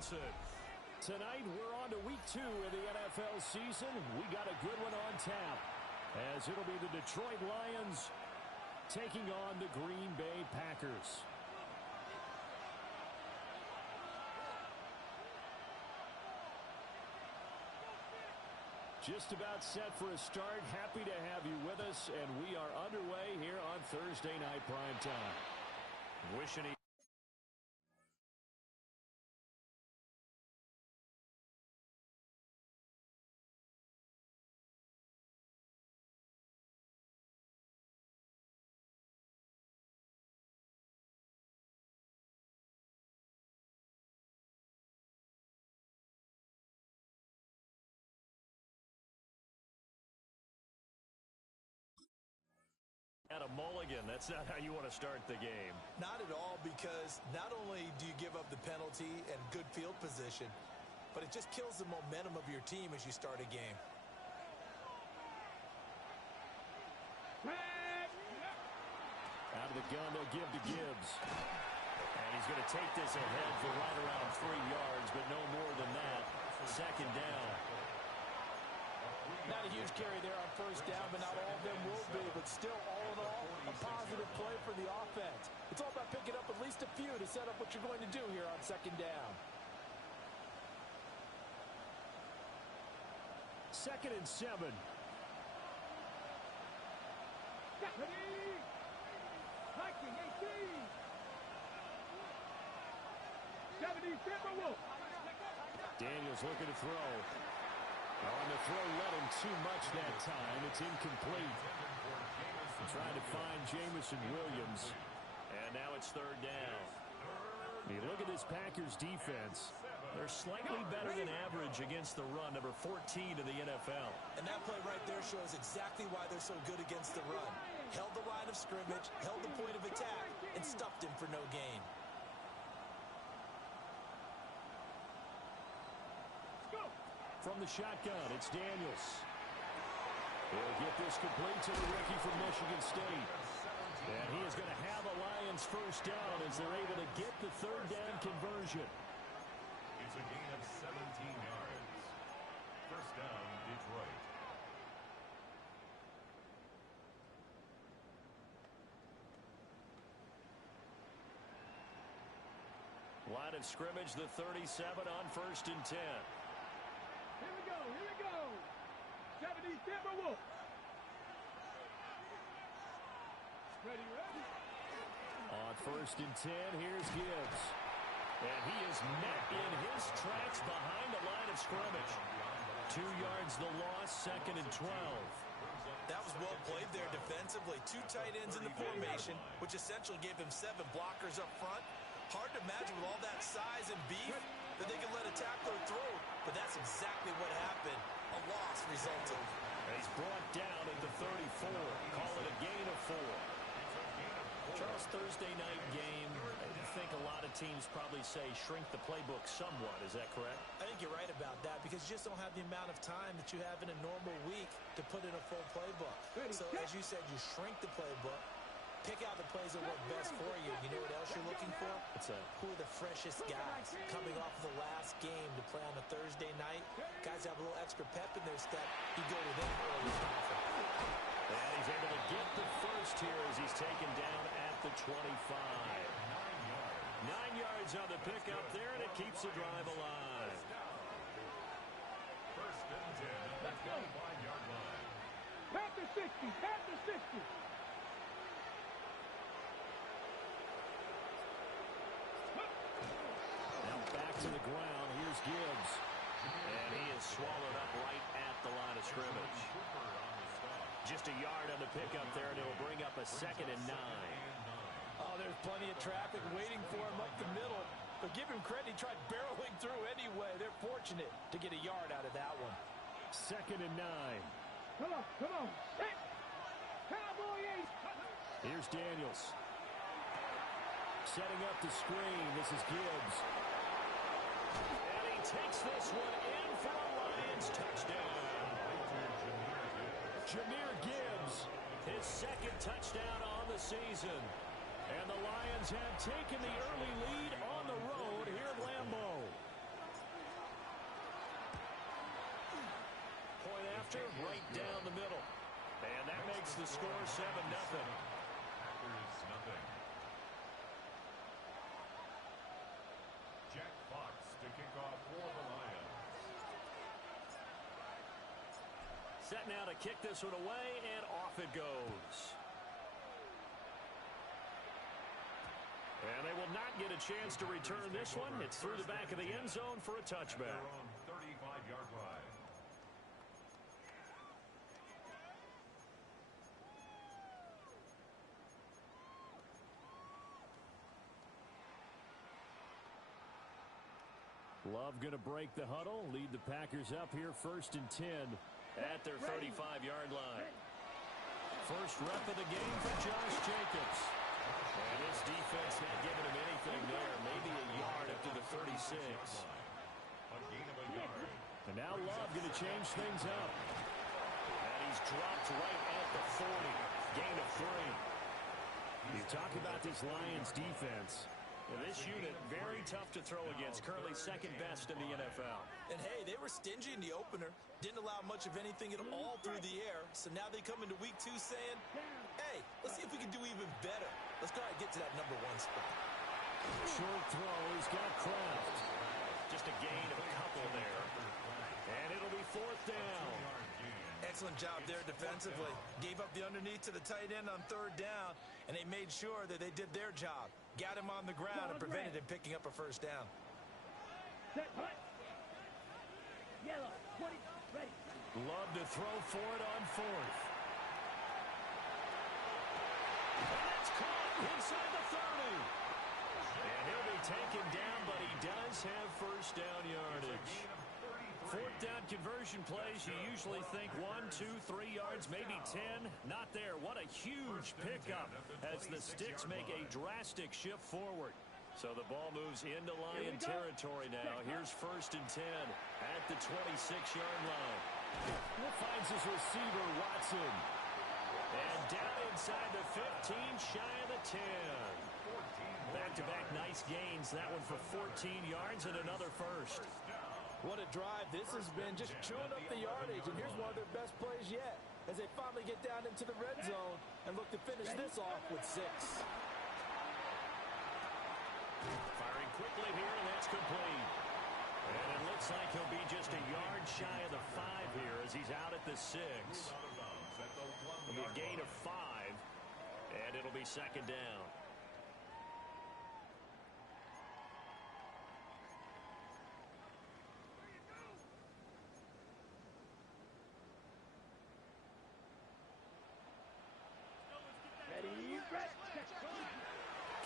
Johnson. Tonight, we're on to week 2 of the NFL season. We got a good one on tap, as it'll be the Detroit Lions taking on the Green Bay Packers. Just about set for a start. Happy to have you with us, and we are underway here on Thursday Night Primetime. Wishing he at a mulligan. That's not how you want to start the game. Not at all, because not only do you give up the penalty and good field position, but it just kills the momentum of your team as you start a game. Out of the gun, they'll give to Gibbs. And he's going to take this ahead for right around 3 yards, but no more than that. Second down. Not a huge carry there on first down, but not all of them will be. But still, all in all, a positive play for the offense. It's all about picking up at least a few to set up what you're going to do here on second down. 2nd and 7. Daniels looking to throw. On the throw, led him too much that time. It's incomplete. Trying to find Jamison Williams. And now it's 3rd down. You look at this Packers defense. They're slightly better than average against the run, number 14 in the NFL. And that play right there shows exactly why they're so good against the run. Held the line of scrimmage, held the point of attack, and stuffed him for no gain. From the shotgun, it's Daniels. He'll get this complete to the rookie from Michigan State. And he is going to have a Lions first down as they're able to get the 3rd down conversion. It's a gain of 17 yards. First down, Detroit. Line of scrimmage, the 37 on 1st and 10. Here we go. 70 Timberwolves. Ready. On 1st and 10, here's Gibbs. And he is met in his tracks behind the line of scrimmage. 2 yards the loss, 2nd and 12. That was well played there defensively. 2 tight ends in the formation, which essentially gave him 7 blockers up front. Hard to imagine with all that size and beef that they could let a tackler through, but that's exactly what happened. A loss resulted. And he's brought down at the 34. Call it a gain of 4. Charles, Thursday night game, I think a lot of teams probably say shrink the playbook somewhat. Is that correct? I think you're right about that, because you just don't have the amount of time that you have in a normal week to put in a full playbook. So, as you said, you shrink the playbook. Pick out the plays that work best for you. You know what else you're looking for? What's that? Who are the freshest guys coming off of the last game to play on a Thursday night? Guys have a little extra pep in their step. You go to them early as possible. And he's able to get the first here as he's taken down at the 25. 9 yards on the pickup there, and it keeps the drive alive. First and 10 at the 5-yard line. Past the 60. To the ground, here's Gibbs. And he is swallowed up right at the line of scrimmage. Just a yard on the pickup there, and it'll bring up a 2nd and 9. Oh, there's plenty of traffic waiting for him up the middle. But give him credit, he tried barreling through anyway. They're fortunate to get a yard out of that one. 2nd and 9. Come on. Hey. Cowboy 8. Here's Daniels. Setting up the screen. This is Gibbs. And he takes this one in for a Lions touchdown. Jahmyr Gibbs, his 2nd touchdown on the season. And the Lions have taken the early lead on the road here at Lambeau. makes the score 7-0. Packers nothing. Jack Fox to kick off for the Lions. Set now to kick this one away, and off it goes. And they will not get a chance to return this one. It's through the back of the end zone for a touchback. Their own 35-yard line. Love going to break the huddle, lead the Packers up here 1st and 10. At their 35-yard line. First rep of the game for Josh Jacobs. And this defense not giving him anything there. Maybe a yard up to the 36. A gain of a yard. And now Love going to change things up. And he's dropped right at the 40. Gain of 3. You talk about this Lions defense. And this unit, very tough to throw against. Currently second best in the NFL. And hey, they were stingy in the opener. Didn't allow much of anything at all through the air. So now they come into week 2 saying, hey, let's see if we can do even better. Let's go ahead and get to that #1 spot. Short throw, he's got Kraft. Just a gain of a couple there. And it'll be 4th down. Excellent job there defensively. Gave up the underneath to the tight end on 3rd down, and they made sure that they did their job. Got him on the ground and prevented him picking up a 1st down. Set, hut. Yellow, 20, ready. Love to throw for it on 4th. And that's caught inside the 30. And he'll be taken down, but he does have 1st down yardage. 4th down conversion plays, you usually think 1, 2, 3 yards, maybe 10. Not there. What a huge pickup as the Sticks make a drastic shift forward. So the ball moves into Lion territory now. Here's 1st and 10 at the 26-yard line. Finds his receiver, Watson. And down inside the 15, shy of the 10. Back-to-back nice gains. That one for 14 yards and another 1st. What a drive this has been, just chewing up the yardage, and here's one of their best plays yet as they finally get down into the red zone and look to finish this off with 6. Firing quickly here, and that's complete. And it looks like he'll be just a yard shy of the 5 here as he's out at the 6. It'll be a gain of 5, and it'll be 2nd down.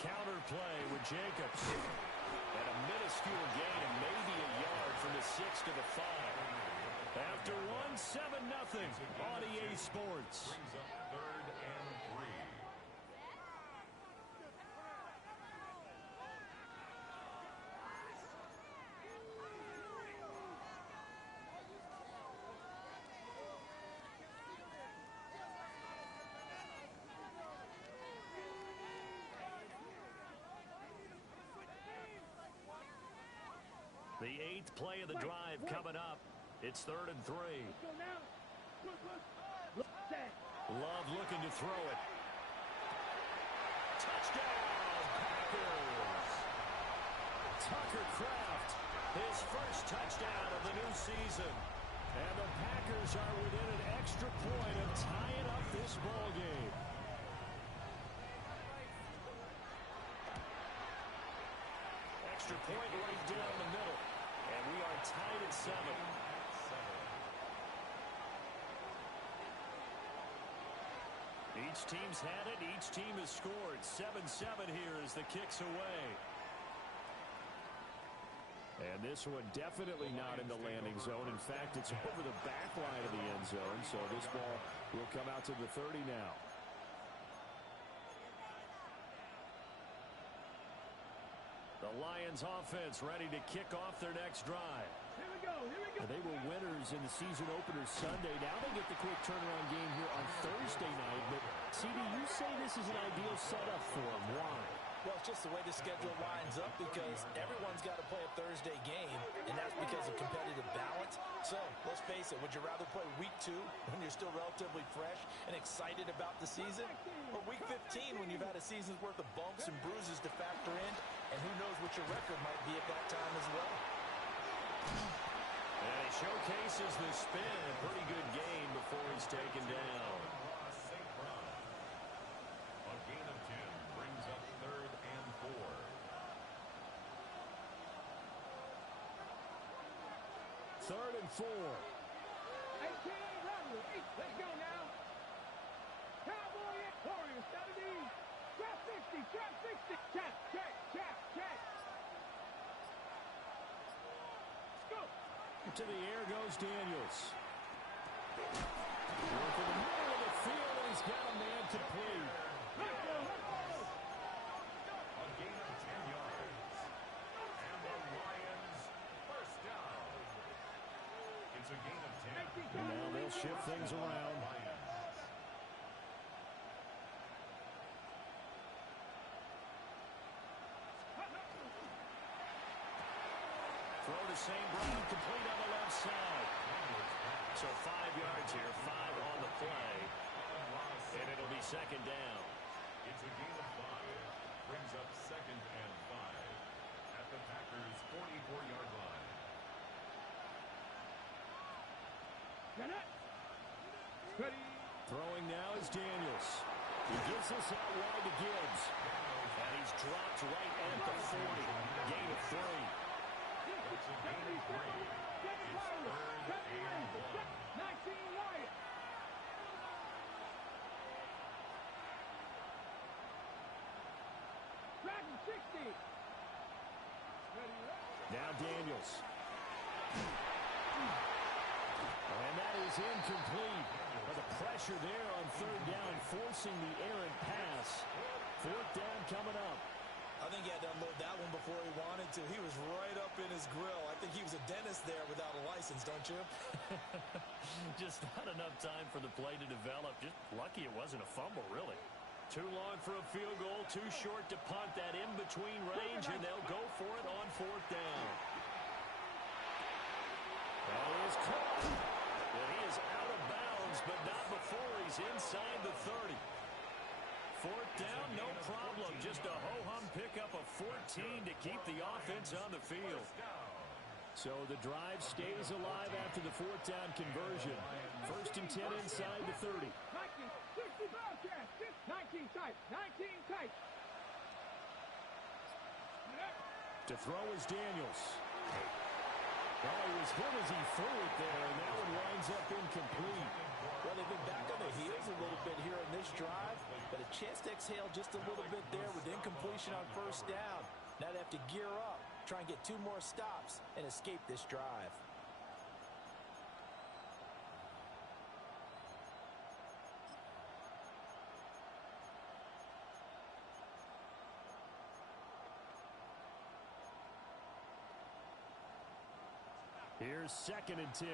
Counter play with Jacobs. And a minuscule gain of maybe a yard from the 6 to the 5. After 1, 7-0 on EA Sports. Brings up 3rd and 3. The 8th play of the drive coming up. It's 3rd and 3. Go now. Look, set. Love looking to throw it. Touchdown, Packers. Tucker Kraft, his first touchdown of the new season. And the Packers are within an extra point of tying up this ball game. Extra point right down the middle. And we are tied at 7. Each team's had it. Each team has scored. 7-7 here as the kick's away. And this one definitely not in the landing zone. In fact, it's over the back line of the end zone. So this ball will come out to the 30 now. The Lions offense ready to kick off their next drive. Here we go. Here we go. They were winners in the season opener Sunday. Now they get the quick turnaround game here on Thursday night. But, CD, you say this is an ideal setup for them. Why? Well, it's just the way the schedule lines up because everyone's got to play a Thursday game, and that's because of competitive balance. So So, let's face it, would you rather play week 2 when you're still relatively fresh and excited about the season? Or week 15 when you've had a season's worth of bumps and bruises to factor in, and who knows what your record might be at that time as well? And he showcases the spin. A pretty good game before he's taken down. A gain of 10 brings up 3rd and 4. Third and 4. 18, run. Let's go now. Cowboy and Warriors, 70. Trap 60, trap 60. Check. Go. To the air goes Daniels. Going for the middle of the field, and he's got a man complete. A gain of 10 yards. And the Lions first down. It's a gain of 10. And now they'll shift things around. Throw to St. Brown, complete on the left side. So 5 yards here, 5 on the play. And it'll be second down. It's a gain of 5. Brings up 2nd and 5. At the Packers' 44-yard line. Ready. Throwing now is Daniels. He gets this out wide to Gibbs. And he's dropped right at the 40. Gain of 3. It's a gain of 3. It's 3rd and 1. 19 Wyatt. Dragon 60. Ready. Now Daniels. And that is incomplete. But the pressure there on 3rd down, forcing the errant pass. 4th down coming up. I think he had to unload that one before he wanted to. He was right up in his grill. I think he was a dentist there without a license, don't you? Just not enough time for the play to develop. Just lucky it wasn't a fumble, really. Too long for a field goal, too short to punt. That in-between range, and they'll go for it on 4th down. That is caught. And he is out of bounds, but not before he's inside the 30. 4th down, no problem. Just a ho-hum pickup of 14 to keep the offense on the field. So the drive stays alive after the 4th down conversion. 1st and 10 inside the 30. 19, 60 Bobcats. 19 tight. 19 tight. To throw is Daniels. Well, he was hit as he threw it there, and that one winds up incomplete. Well, they've been back on their heels a little bit here in this drive, but a chance to exhale just a little bit there with incompletion on 1st down. Now they have to gear up, try and get 2 more stops, and escape this drive. Here's 2nd and 10.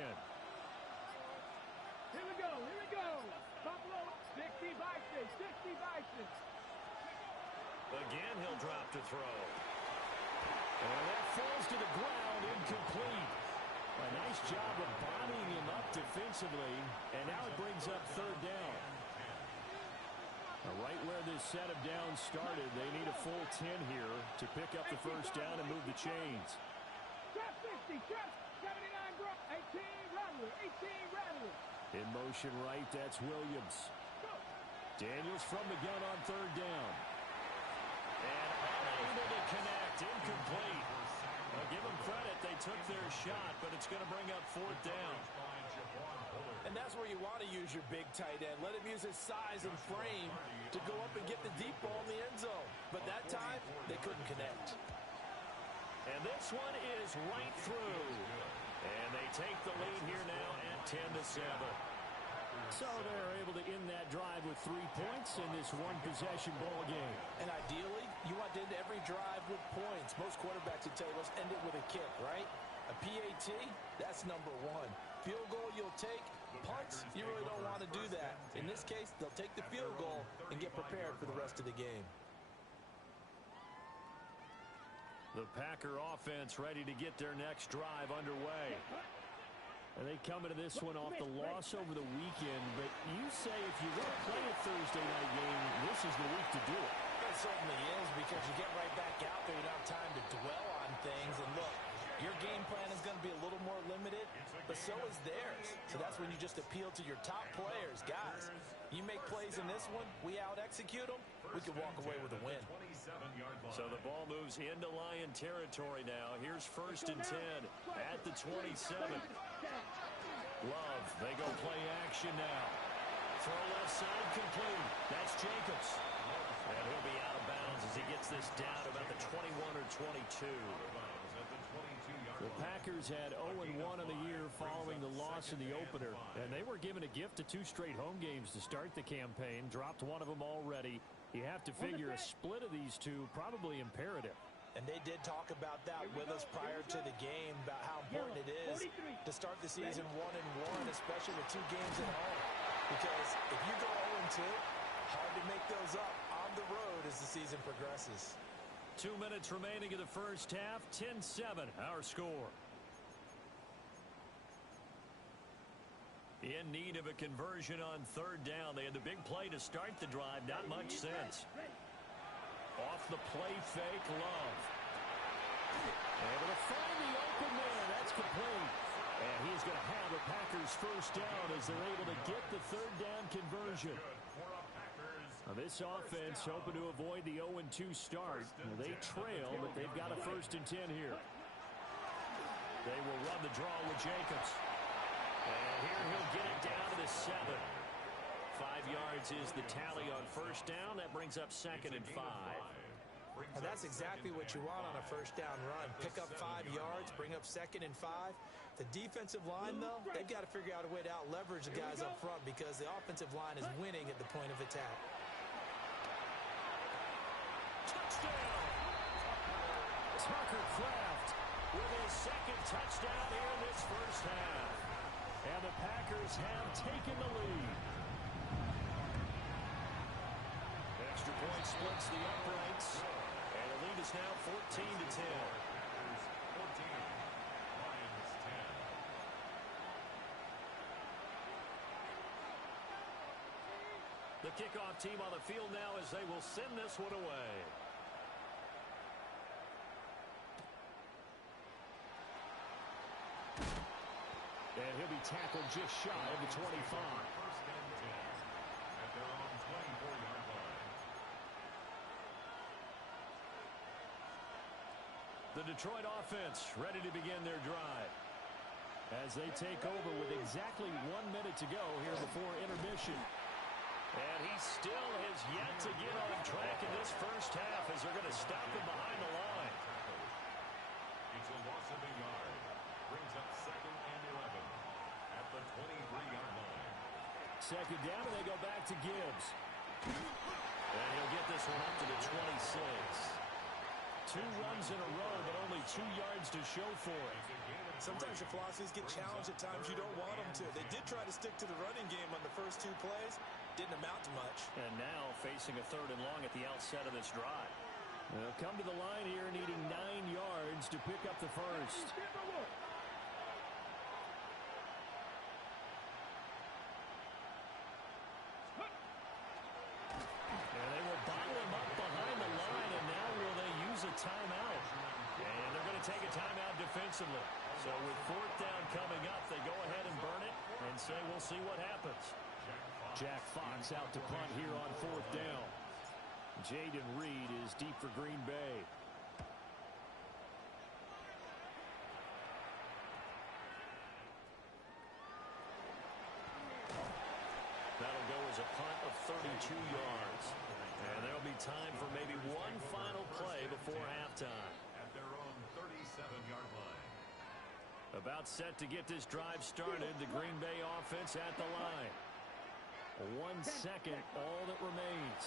Here we go. Buffalo, 60 Bison. 60 Bison. Again, he'll drop to throw. And that falls to the ground, incomplete. A nice job of bodying him up defensively, and now it brings up 3rd down. Right where this set of downs started, they need a full 10 here to pick up the 1st down and move the chains. Trap 60. Trap 79 Brock. 18 Rattler. 18 Rattler. In motion right, that's Williams. Daniels from the gun on 3rd down. And unable to connect. Incomplete. Well, give them credit. They took their shot, but it's going to bring up 4th down. And that's where you want to use your big tight end. Let him use his size and frame to go up and get the deep ball in the end zone. But that time, they couldn't connect. And this one is right through. And they take the lead here now at 10-7. So they're able to end that drive with 3 points in this one-possession ball game. And ideally, you want to end every drive with points. Most quarterbacks would tell you, let's end it with a kick, right? A PAT, that's number 1. Field goal you'll take. Punts, you really don't want to do that. In this case, they'll take the field goal and get prepared for the rest of the game. The Packer offense ready to get their next drive underway. And they come into this one off the loss over the weekend, but you say if you want to play a Thursday night game, this is the week to do it. It certainly is, because you get right back out there. You don't have time to dwell on things. And look, your game plan is going to be a little more limited, but so is theirs. So that's when you just appeal to your top players. Guys, you make plays in this one, we out-execute them, we can walk away with a win. So the ball moves into Lion territory now. Here's 1st and 10 at the 27. Love, they go play action now. Throw left side complete. That's Jacobs. And he'll be out of bounds as he gets this down to about the 21 or 22. The Packers had 0-1 on the year following the loss in the opener, and they were given a gift of 2 straight home games to start the campaign. Dropped one of them already. You have to figure a split of these two probably imperative. And they did talk about that with us prior to the game, about how important it is to start the season 1-1, especially with 2 games at home. Because if you go 0-2, hard to make those up on the road as the season progresses. 2 minutes remaining in the first half. 10-7, our score. In need of a conversion on 3rd down. They had the big play to start the drive. Not much sense. Off the play fake, Love. Able to find the open man. That's complete. And he's going to have the Packers first down as they're able to get the 3rd down conversion. Now this offense hoping to avoid the 0-2 start. Now they trail, but they've got a 1st and 10 here. They will run the draw with Jacobs. And here he'll get it down to the 7. 5 yards is the tally on 1st down. That brings up 2nd and 5. And that's exactly what you want on a 1st down run. Pick up 5 yards, bring up 2nd and 5. The defensive line, though, they've got to figure out a way to out-leverage the guys up front because the offensive line is winning at the point of attack. Touchdown! Tucker Kraft with his 2nd touchdown here in this first half. And the Packers have taken the lead. Extra point splits the uprights. And the lead is now 14-10. The kickoff team on the field now as they will send this one away. And he'll be tackled just shy of the 25. The Detroit offense ready to begin their drive. As they take over with exactly 1 minute to go here before intermission. And he still has yet to get on track in this first half as they're going to stop him behind the line. It's a loss of a yard. Brings up 2nd and 11 at the 23-yard line. 2nd down, and they go back to Gibbs. And he'll get this one up to the 26. 2 runs in a row, but only 2 yards to show for it. Sometimes your philosophies get challenged at times you don't want them to. They did try to stick to the running game on the first 2 plays. Didn't amount to much. And now facing a 3rd and long at the outset of this drive. They'll come to the line here needing 9 yards to pick up the first. And they will bottle him up behind the line, and now will they use a timeout? And they're going to take a timeout defensively. So with 4th down coming up, they go ahead and burn it and say we'll see what happens. Jack Fox out to punt here on 4th down. Jaden Reed is deep for Green Bay. That'll go as a punt of 32 yards. And there'll be time for maybe one final play before halftime. At their own 37-yard line. About set to get this drive started. The Green Bay offense at the line. 1 second, all that remains.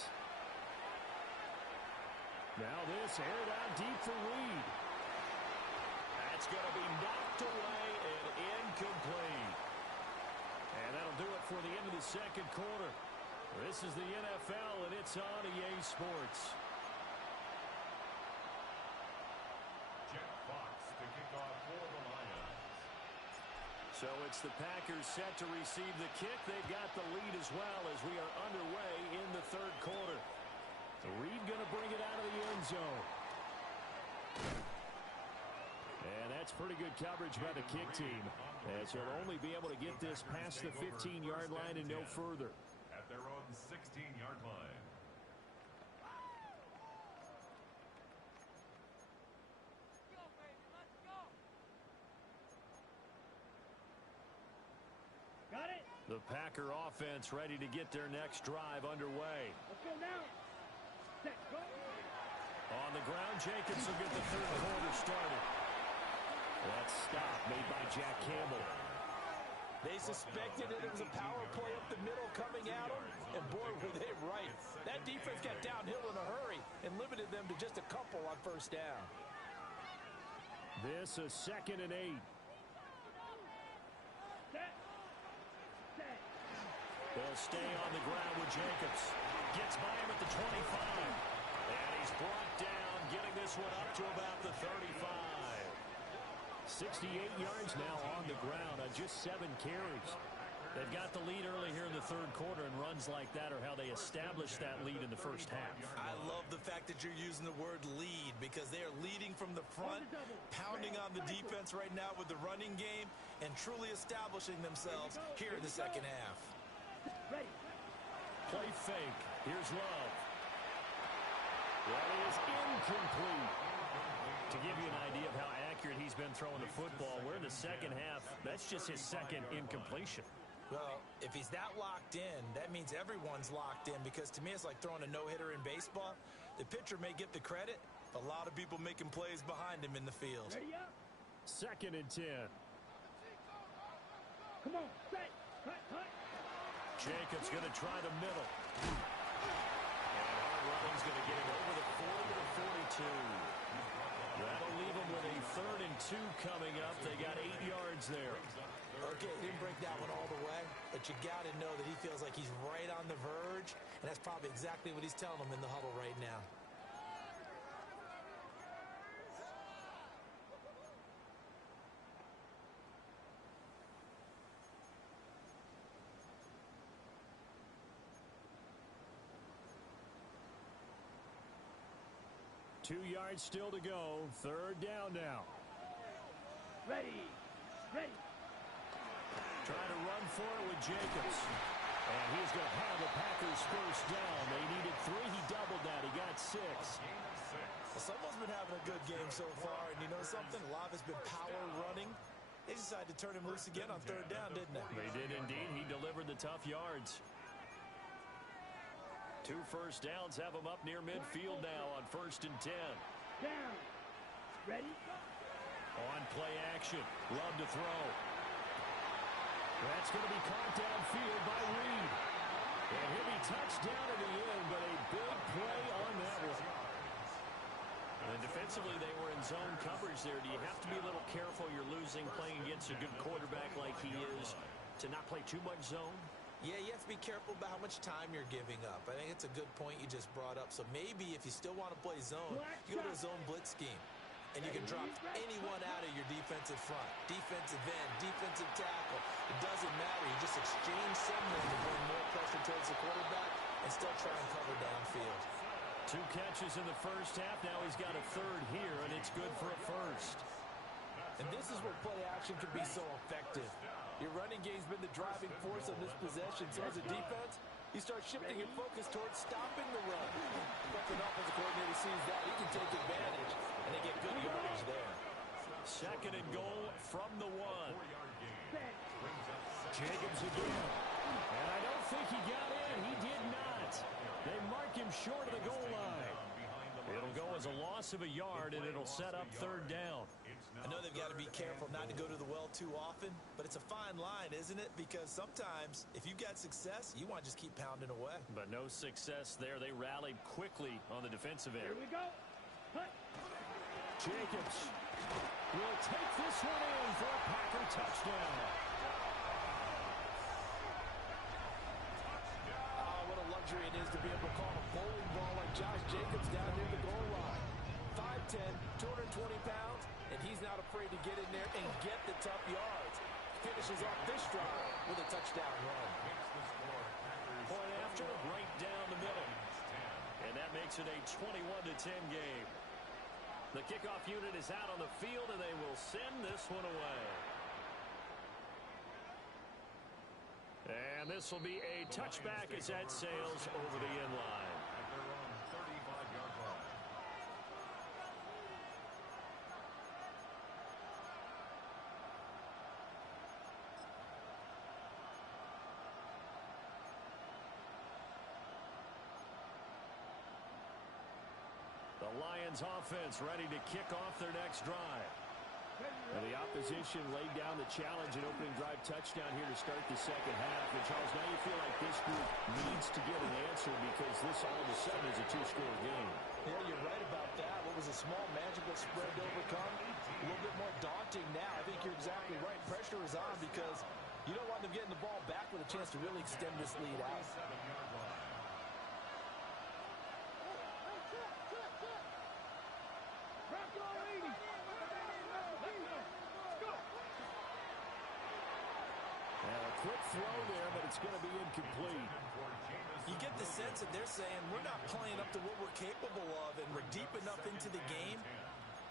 Now this aired out deep for Reed. That's going to be knocked away and incomplete. And that'll do it for the end of the 2nd quarter. This is the NFL, and it's on EA Sports. Jack Fox to kick off for the Lions. So it's the Packers set to receive the kick. They've got the lead as well as we are underway in the third quarter. Reed going to bring it out of the end zone. And that's pretty good coverage by the kick team, as he'll only be able to get this past the 15-yard line and no further. At their own 16-yard line. Got it? The Packer offense ready to get their next drive underway. Let's go now. Set, go. On the ground, Jacobs will get the third quarter started. That stop made by Jack Campbell. They suspected it was a power play up the middle coming at them, and boy, were they right. That defense got downhill in a hurry and limited them to just a couple on first down. This is 2nd and 8. Set. Set. They'll stay on the ground with Jacobs. Gets by him at the 25. And he's brought down, getting this one up to about the 35. 68 yards now on the ground on just 7 carries. They've got the lead early here in the third quarter, and runs like that are how they establish that lead in the first half. I love the fact that you're using the word lead, because they are leading from the front, pounding on the defense right now with the running game, and truly establishing themselves here in the second half. Ready. Play fake. Here's Love. That is incomplete. To give you an idea of how accurate he's been throwing the football, we're in the second half. That's just his second incompletion. Well, if he's that locked in, that means everyone's locked in, because to me it's like throwing a no-hitter in baseball. The pitcher may get the credit, but a lot of people making plays behind him in the field. Ready up. 2nd and 10. Come on. Set. Cut, cut. Jacobs going to try the middle. And Hartwell's going to get him over the 40 to the 42. That'll leave them with a 3rd and 2 coming up. They got 8 yards there. Okay, he didn't break that one all the way, but you got to know that he feels like he's right on the verge, and that's probably exactly what he's telling them in the huddle right now. Two yards still to go. 3rd down now. Ready. Ready. Trying to run for it with Jacobs. And he's going to have the Packers first down. They needed 3. He doubled that. He got 6. Well, someone's been having a good game so far, and you know something? A lot of it's been power running. They decided to turn him loose again on 3rd down, didn't they? They did indeed. He delivered the tough yards. 2 first downs have him up near midfield now on 1st and 10. Down. Ready. On play action. Love to throw. That's going to be caught downfield by Reed. And he'll be touched down in the end, but a big play on that one. And defensively, they were in zone coverage there. Do you have to be a little careful? You're losing playing against a good quarterback like he is to not play too much zone? Yeah, you have to be careful about how much time you're giving up. I think it's a good point you just brought up. So maybe if you still want to play zone, you go to a zone blitz scheme. And you can drop anyone out of your defensive front. Defensive end, defensive tackle. It doesn't matter. You just exchange someone to bring more pressure towards the quarterback and still try and cover downfield. 2 catches in the first half. Now he's got a 3rd here, and it's good for a first. And this is where play action can be so effective. Your running game's been the driving force on this possession. So as a defense, you start shifting your focus towards stopping the run. But the offensive coordinator sees that. He can take advantage, and they get good yardage there. 2nd and goal from the 1. Set. Jacobs again. And I don't think he got in. He did not. They mark him short of the goal line. It'll go as a loss of a yard, and it'll set up 3rd down. I know they've got to be careful not to go to the well too often, but it's a fine line, isn't it? Because sometimes, if you've got success, you want to just keep pounding away. But no success there. They rallied quickly on the defensive end. Here we go. Cut. Jacobs will take this one in for a Packer touchdown. What a luxury it is to be able to call a bowling ball like Josh Jacobs down near the goal line. 5'10", 220 pounds, and he's not afraid to get in there and get the tough yards. finishes off this drive with a touchdown run. Point after, right down the middle. And that makes it a 21-10 game. The kickoff unit is out on the field, and they will send this one away. And this will be a touchback as that sails over the end line. At their own 35-yard line. The Lions offense ready to kick off their next drive. And the opposition laid down the challenge and opening drive touchdown here to start the second half. And Charles, now you feel like this group needs to get an answer because this all of a sudden is a two-score game. Yeah, you're right about that. What was a small magical spread to overcome, a little bit more daunting now. I think you're exactly right. Pressure is on because you don't want them getting the ball back with a chance to really extend this lead out. 7-yard line. Quick throw there, but it's going to be incomplete. You get the sense that they're saying we're not playing up to what we're capable of, and we're deep enough into the game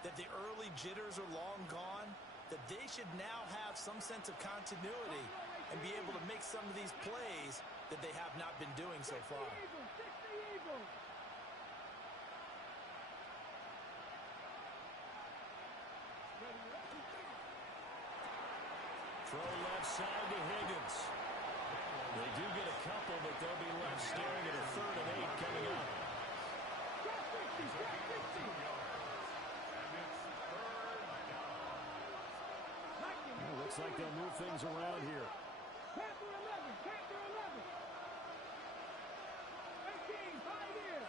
that the early jitters are long gone, that they should now have some sense of continuity and be able to make some of these plays that they have not been doing so far. Throw left side to Higgins. They do get a couple, but they'll be left staring at a 3rd and 8 coming up. Well, looks like they'll move things around here. Panther 11, Panther 11. 18, Pioneer.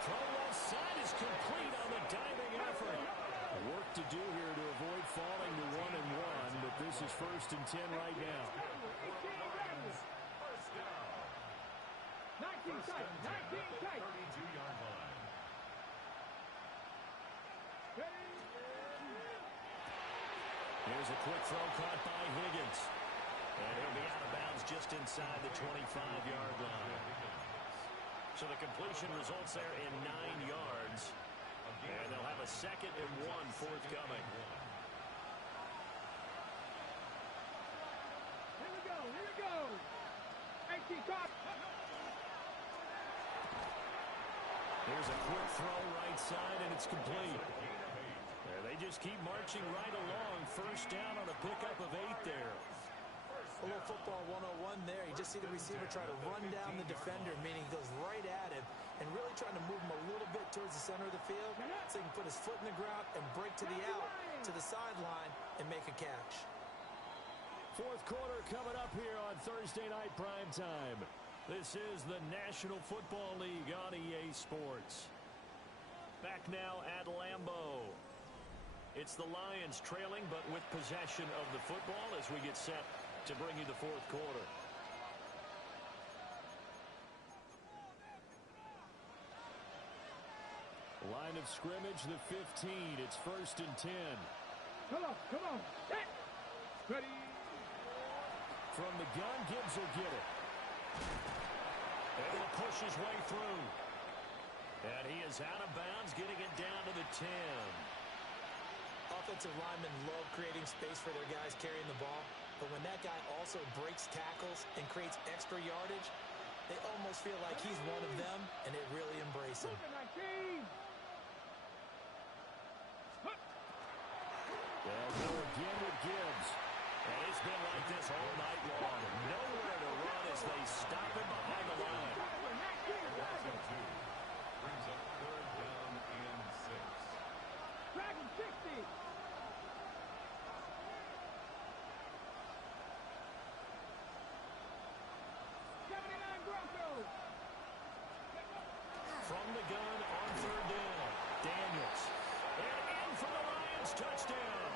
Throw left side is complete on the diving effort. Work to do here to avoid falling to 1-1, but this is 1st and 10 right now. 19 tight, 19 tight. 32-yard line. Here's a quick throw caught by Higgins. And he'll be out of bounds just inside the 25-yard line. So the completion results there in 9 yards. And they'll have a 2nd and 1 forthcoming. Here we go, here we go. 18 tight. Here's a quick throw right side, and it's complete. And they just keep marching right along. 1st down on a pickup of 8 there. A little football 101 there. You just see the receiver try to run down the defender, meaning he goes right at him and really trying to move him a little bit towards the center of the field so he can put his foot in the ground and break to the out, to the sideline, and make a catch. 4th quarter coming up here on Thursday night prime time. This is the National Football League on EA Sports. Back now at Lambeau. It's the Lions trailing, but with possession of the football as we get set to bring you the 4th quarter. Line of scrimmage, the 15. It's 1st and 10. Come on. Set. Ready. From the gun, Gibbs will get it. Able to push his way through. And he is out of bounds, getting it down to the 10. Offensive linemen love creating space for their guys carrying the ball, but when that guy also breaks tackles and creates extra yardage, they almost feel like he's one of them, and they really embrace him. They'll go again with Gibbs. And it's been like this all night long. Nowhere to run as they stop him behind the line. Brings up 3rd down and 6. Dragon 60. From the gun on 3rd down. Daniels. And in for the Lions touchdown.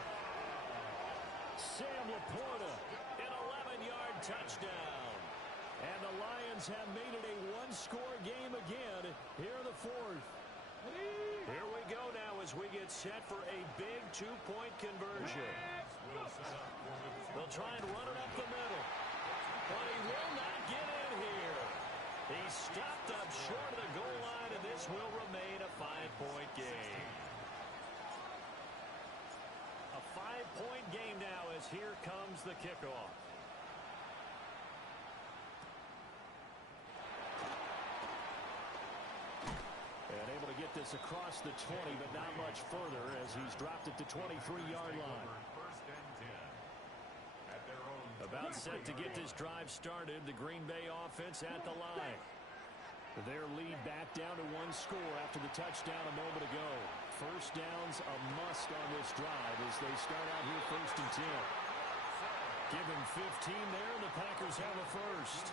Sam Laporta, an 11-yard touchdown. Lions have made it a one-score game again here in the fourth. Here we go now as we get set for a big two-point conversion. They'll try and run it up the middle. But he will not get in here. He stopped up short of the goal line, and this will remain a 5-point game. A 5-point game now as here comes the kickoff. And able to get this across the 20, but not much further as he's dropped it to 23-yard line. About set to get this drive started, the Green Bay offense at the line. Their lead back down to one score after the touchdown a moment ago. First down's a must on this drive as they start out here 1st and 10. Give him 15 there, and the Packers have a first.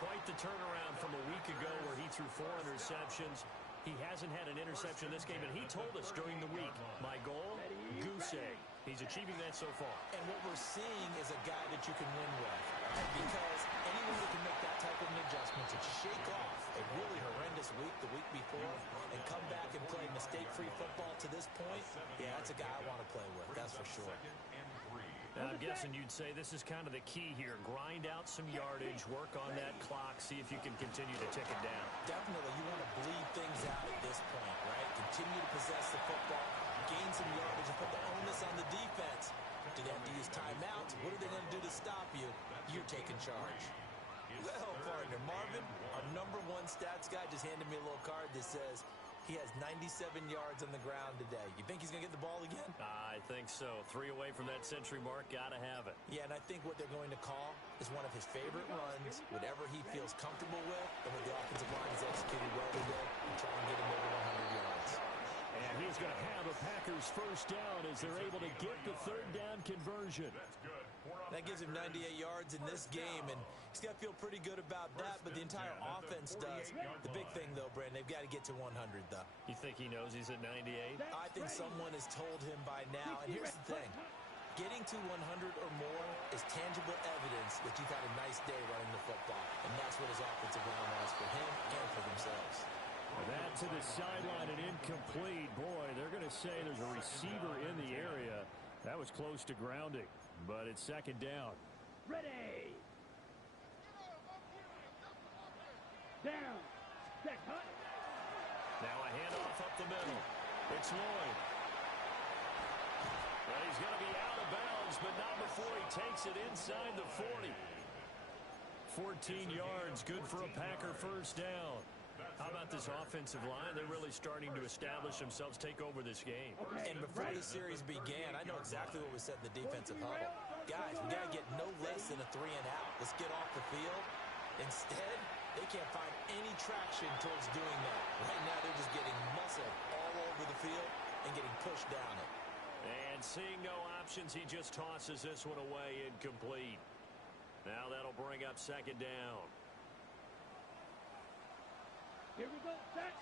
Quite the turnaround from a week ago where he threw 4 interceptions. He hasn't had an interception this game, and he told us during the week, my goal, goose egg. He's achieving that so far. And what we're seeing is a guy that you can win with. Because anyone that can make that type of an adjustment to shake off a really horrendous week the week before and come back and play mistake-free football to this point, yeah, that's a guy I want to play with, that's for sure. Now, I'm guessing you'd say this is kind of the key here. Grind out some yardage, work on that clock, see if you can continue to tick it down. Definitely, you want to bleed things out at this point, right? Continue to possess the football, gain some yardage, and put the onus on the defense. Do they have to use timeouts? What are they going to do to stop you? You're taking charge. Well, partner, Marvin, our #1 stats guy, just handed me a little card that says he has 97 yards on the ground today. You think he's going to get the ball again? I think so. 3 away from that century mark. Got to have it. Yeah, and I think what they're going to call is one of his favorite runs, whatever he feels comfortable with, and what the offensive line has executed well today, and try and get him over 100 yards. And he's going to have a Packers first down as they're able to get the 3rd down conversion. That gives him 98 yards in this game, and he's got to feel pretty good about that, but the entire offense does. The big thing, though, Brandon, they've got to get to 100, though. You think he knows he's at 98? I think someone has told him by now, and here's the thing. Getting to 100 or more is tangible evidence that you've had a nice day running the football, and that's what his offensive line wants for him and for themselves. That to the sideline and incomplete. Boy, they're going to say there's a receiver in the area. That was close to grounding, but it's 2nd down. Ready. Down. Set. Hut. Now a handoff up the middle. It's Lloyd. Well, he's going to be out of bounds, but not before he takes it inside the 40. 14 yards, good for a Packer first down. How about this offensive line? They're really starting to establish themselves, take over this game. And before the series began, I know exactly what was said in the defensive huddle. Guys, we got to get no less than a 3 and out. Let's get off the field. Instead, they can't find any traction towards doing that. Right now, they're just getting muscle all over the field and getting pushed down it. And seeing no options, he just tosses this one away incomplete. Now that'll bring up 2nd down. Here we go. Set.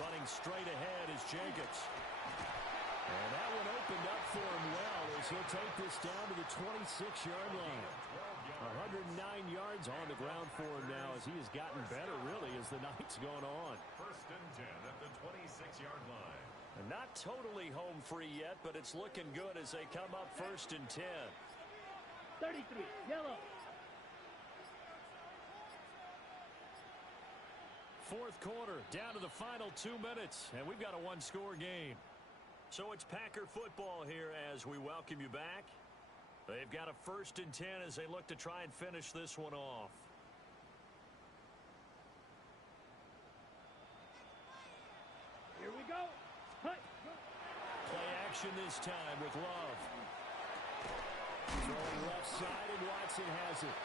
Running straight ahead is Jacobs. And that one opened up for him well as he'll take this down to the 26-yard line. 109 yards on the ground for him now as he has gotten better, really, as the night's gone on. 1st and 10 at the 26-yard line. And not totally home free yet, but it's looking good as they come up 1st and 10. 33. Yellow. 4th quarter, down to the final 2 minutes, and we've got a one-score game. So it's Packer football here as we welcome you back. They've got a 1st and 10 as they look to try and finish this one off. Here we go. Hut. Play action this time with Love. Throwing left side, and Watson has it.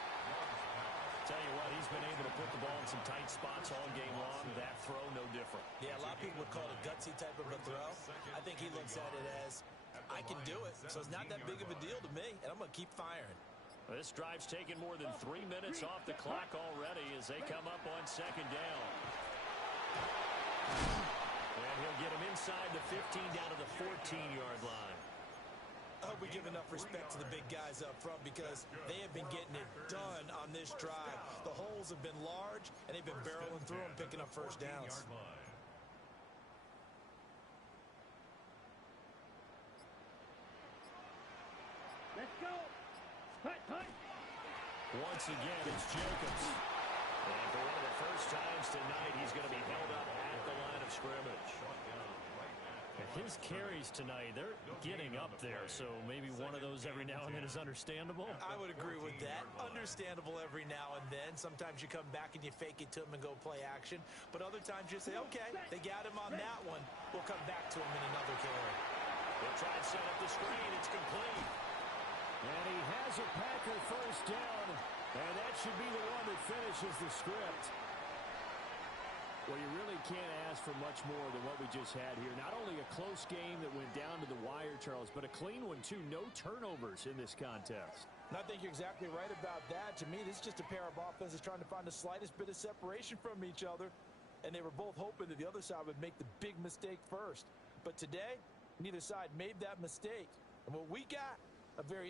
Tell you what, he's been able to put the ball in some tight spots all game long. That throw, no different. Yeah, a lot of people would call it a gutsy type of a throw. I think he looks at it as, I can do it, so it's not that big of a deal to me, and I'm going to keep firing. This drive's taken more than 3 minutes off the clock already as they come up on 2nd down. And he'll get him inside the 15 down to the 14-yard line. I hope we give enough respect to the big guys up front because they have been getting it done on this drive. The holes have been large, and they've been barreling through them, picking up first downs. Let's go. Hut, hut. Once again, it's Jacobs. And for one of the first times tonight, he's going to be held up at the line of scrimmage. His carries tonight, they're getting up there, so maybe one of those every now and then is understandable. I would agree with that. Understandable every now and then. Sometimes you come back and you fake it to him and go play action. But other times you say, okay, they got him on that one. We'll come back to him in another carry. They'll try and set up the screen. It's complete. And he has a Packer first down. And that should be the one that finishes the script. Well, you really can't ask for much more than what we just had here. Not only a close game that went down to the wire, Charles, but a clean one, too. No turnovers in this contest. And I think you're exactly right about that. To me, this is just a pair of offenses trying to find the slightest bit of separation from each other. And they were both hoping that the other side would make the big mistake first. But today, neither side made that mistake. And what we got, a very